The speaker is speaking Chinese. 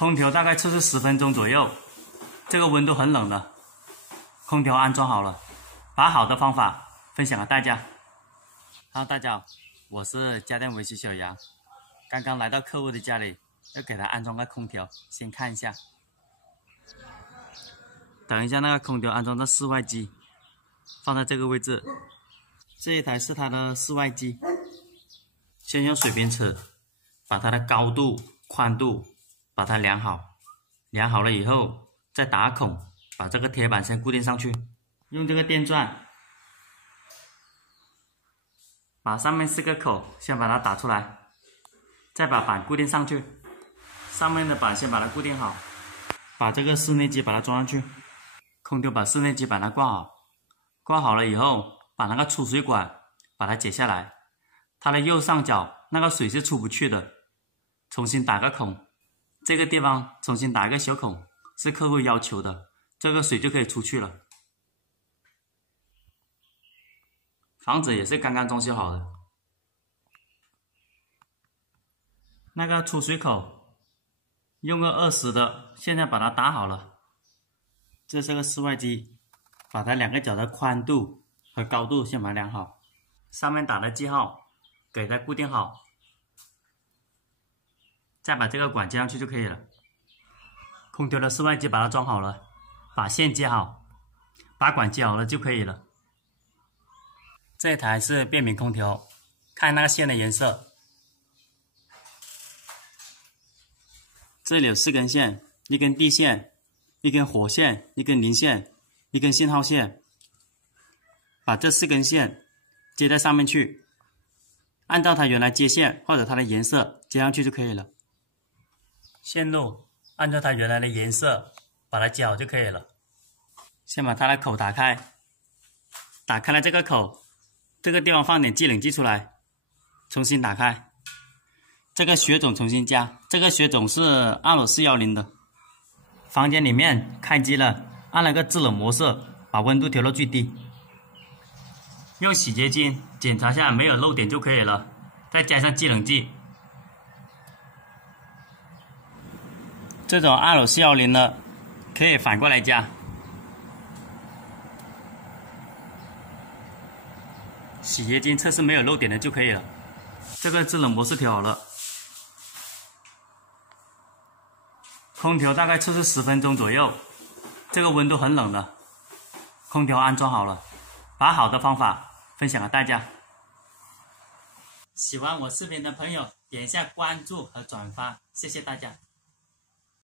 空调大概测试10分钟左右，这个温度很冷了，空调安装好了，把好的方法分享给大家。Hello， 大家好，我是家电维修小杨，刚刚来到客户的家里，要给他安装个空调，先看一下。等一下，那个空调安装到室外机，放在这个位置。这一台是它的室外机，先用水平尺把它的高度、宽度把它量好，量好了以后再打孔，把这个铁板先固定上去。用这个电钻把上面4个口先把它打出来，再把板固定上去。上面的板先把它固定好，把这个室内机把它装上去。空调把室内机把它挂好，挂好了以后，把那个出水管把它解下来，它的右上角那个水是出不去的，重新打个孔，这个地方重新打一个小孔，是客户要求的，这个水就可以出去了。房子也是刚刚装修好的，那个出水口用个20的，现在把它打好了。这是个室外机，把它2个角的宽度和高度先把它量好，上面打的记号给它固定好，再把这个管接上去就可以了。空调的室外机把它装好了，把线接好，把管接好了就可以了。这台是变频空调，看那个线的颜色，这里有4根线，一根地线，一根火线，一根零线，一根信号线，把这4根线接在上面去，按照它原来接线或者它的颜色接上去就可以了。线路按照它原来的颜色把它接好就可以了。先把它的口打开，打开了这个口，这个地方放点制冷剂出来，重新打开。这个血种重新加，这个血种是26410的。房间里面开机了，按了个制冷模式，把温度调到最低。用洗洁精检查下没有漏点就可以了，再加上制冷剂。这种26410的可以反过来加。洗洁精测试没有漏点的就可以了。这个制冷模式调好了。空调大概测试10分钟左右，这个温度很冷了，空调安装好了，把好的方法分享给大家。喜欢我视频的朋友点一下关注和转发，谢谢大家。